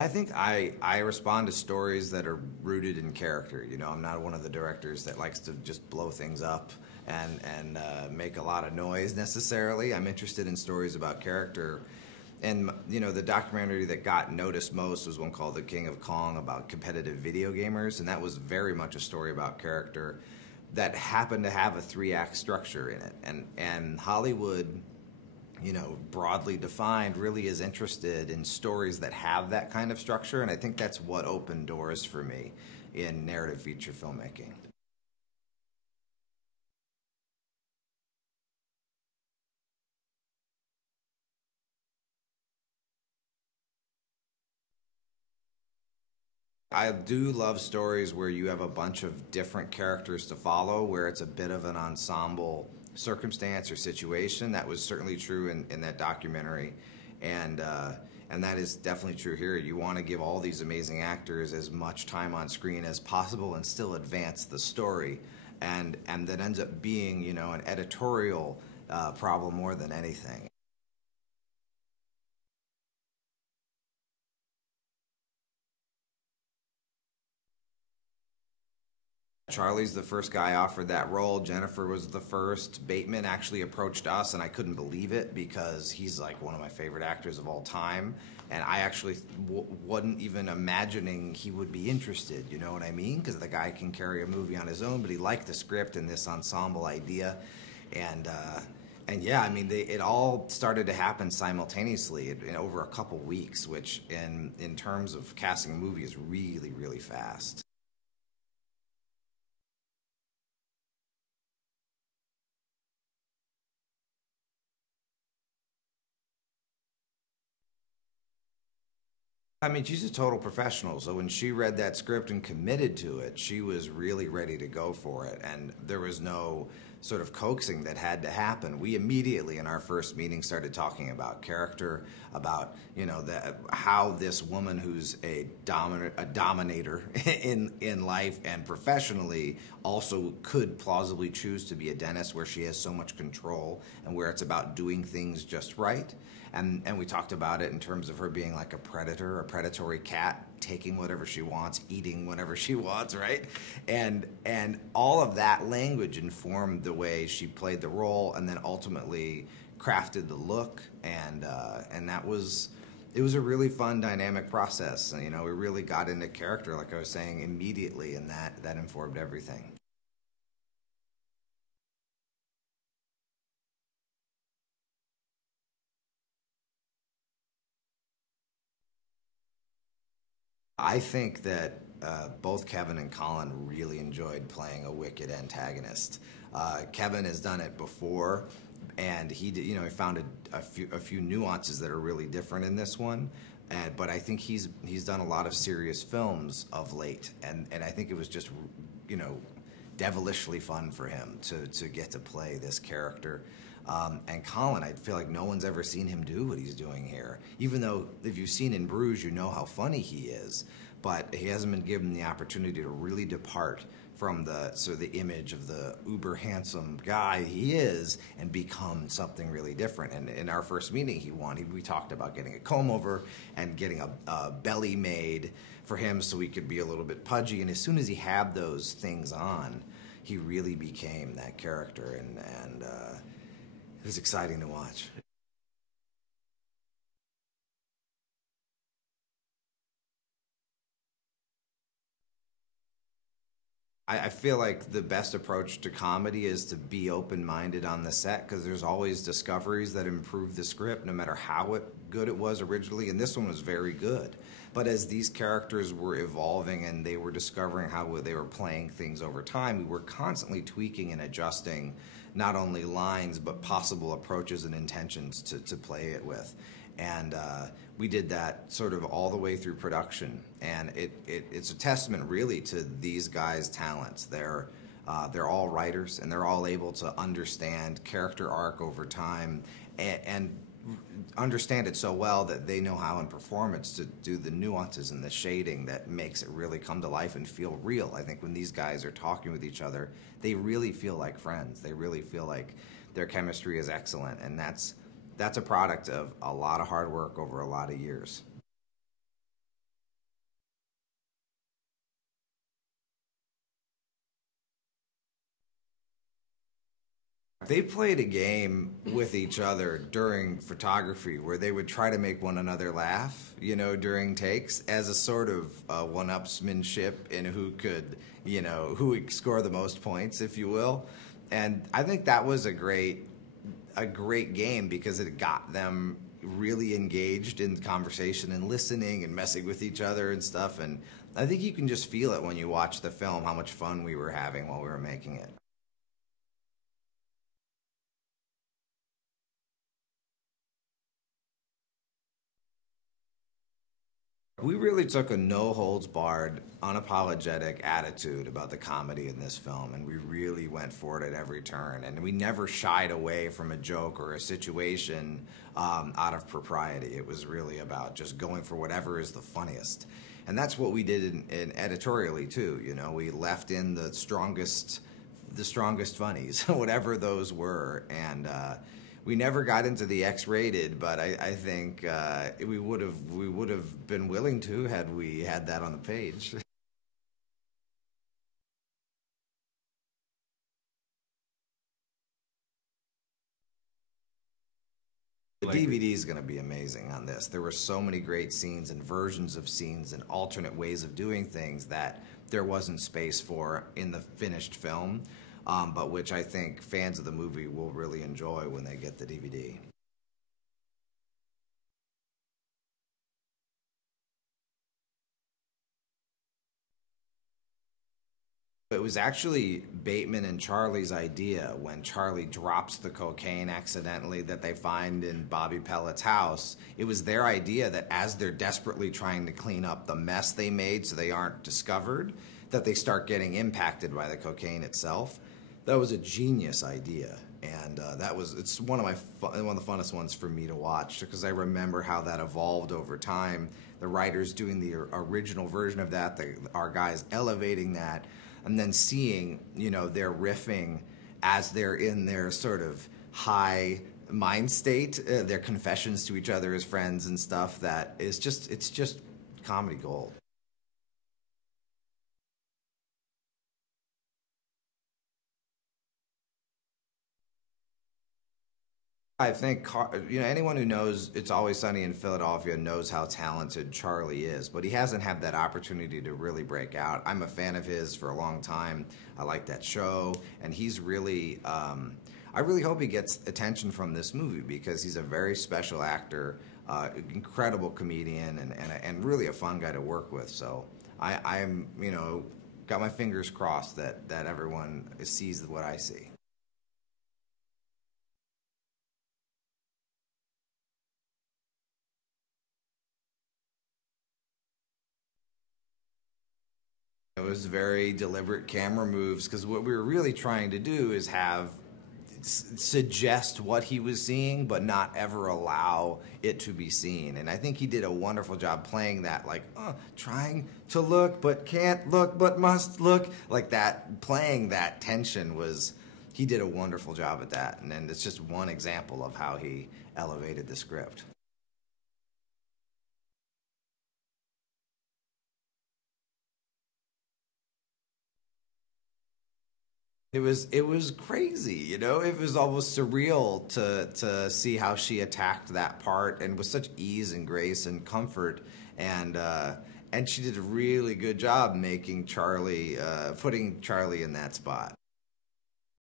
I think I respond to stories that are rooted in character. You know, I'm not one of the directors that likes to just blow things up and make a lot of noise necessarily. I'm interested in stories about character. And you know, the documentary that got noticed most was one called The King of Kong about competitive video gamers, and that was very much a story about character that happened to have a three-act structure in it. And Hollywood, you know, broadly defined, really is interested in stories that have that kind of structure, and I think that's what opened doors for me in narrative feature filmmaking. I do love stories where you have a bunch of different characters to follow, where it's a bit of an ensemble circumstance or situation. That was certainly true in that documentary, and uh, and that is definitely true here. You want to give all these amazing actors as much time on screen as possible and still advance the story, and that ends up being, you know, an editorial problem more than anything. Charlie's the first guy offered that role. Jennifer was the first. Bateman actually approached us, and I couldn't believe it because he's like one of my favorite actors of all time. And I actually wasn't even imagining he would be interested, you know what I mean? Because the guy can carry a movie on his own, but he liked the script and this ensemble idea. And, uh, and yeah, I mean, it all started to happen simultaneously in over a couple weeks, which in terms of casting a movie is really, really fast. I mean, she's a total professional. So when she read that script and committed to it, she was really ready to go for it. And there was no sort of coaxing that had to happen. We immediately, in our first meeting, started talking about character, about, you know, how this woman who's a dominator in life and professionally also could plausibly choose to be a dentist, where she has so much control and where it's about doing things just right. And we talked about it in terms of her being like a predator, a predatory cat, taking whatever she wants, eating whatever she wants, right? And all of that language informed the way she played the role, and then ultimately crafted the look, and that was, it was a really fun dynamic process. And, you know, we really got into character, like I was saying, immediately, and that informed everything. I think that both Kevin and Colin really enjoyed playing a wicked antagonist. Kevin has done it before, and he did, you know, he found a few nuances that are really different in this one. But I think he's done a lot of serious films of late, and I think it was just, you know, devilishly fun for him to get to play this character. And Colin, I feel like no one's ever seen him do what he's doing here. Even though if you've seen In Bruges, you know how funny he is, but he hasn't been given the opportunity to really depart from the sort of the image of the uber handsome guy he is and become something really different. And in our first meeting, we talked about getting a comb over and getting a belly made for him so he could be a little bit pudgy. And as soon as he had those things on, he really became that character, and it was exciting to watch. I feel like the best approach to comedy is to be open-minded on the set, because there's always discoveries that improve the script, no matter how good it was originally. And this one was very good. But as these characters were evolving and they were discovering how they were playing things over time, we were constantly tweaking and adjusting not only lines but possible approaches and intentions to play it with. And we did that sort of all the way through production, and it's a testament really to these guys' talents. They're all writers, and they're all able to understand character arc over time, and understand it so well that they know how in performance to do the nuances and the shading that makes it really come to life and feel real. I think when these guys are talking with each other, they really feel like friends. They really feel like their chemistry is excellent, and that's a product of a lot of hard work over a lot of years. They played a game with each other during photography where they would try to make one another laugh, you know, during takes as a sort of one-upsmanship in who could, you know, who would score the most points, if you will. And I think that was a great game because it got them really engaged in conversation and listening and messing with each other and stuff. And I think you can just feel it when you watch the film, how much fun we were having while we were making it. We really took a no-holds-barred, unapologetic attitude about the comedy in this film, and we really went for it at every turn. And we never shied away from a joke or a situation out of propriety. It was really about just going for whatever is the funniest. And that's what we did in editorially, too. You know, we left in the strongest funnies, whatever those were, and we never got into the X-rated, but I think we would have been willing to had we had that on the page. The DVD is going to be amazing on this. There were so many great scenes and versions of scenes and alternate ways of doing things that there wasn't space for in the finished film, but which I think fans of the movie will really enjoy when they get the DVD. It was actually Bateman and Charlie's idea when Charlie drops the cocaine accidentally that they find in Bobby Pellet's house. It was their idea that as they're desperately trying to clean up the mess they made so they aren't discovered, that they start getting impacted by the cocaine itself. That was a genius idea, and it's one of the funnest ones for me to watch because I remember how that evolved over time. The writers doing the original version of that, our guys elevating that, and then seeing, you know, their riffing as they're in their sort of high mind state, their confessions to each other as friends and stuff. It's just comedy gold. I think, you know, anyone who knows It's Always Sunny in Philadelphia knows how talented Charlie is, but he hasn't had that opportunity to really break out. I'm a fan of his for a long time. I like that show, and he's really, I really hope he gets attention from this movie because he's a very special actor, incredible comedian, and really a fun guy to work with. So I'm, you know, got my fingers crossed that everyone sees what I see. It was very deliberate camera moves because what we were really trying to do is suggest what he was seeing, but not ever allow it to be seen. And I think he did a wonderful job playing that, like, trying to look but can't look but must look, like that. Playing that tension he did a wonderful job at that. And then it's just one example of how he elevated the script. It was crazy, you know. It was almost surreal to see how she attacked that part and with such ease and grace and comfort, and she did a really good job making putting Charlie in that spot.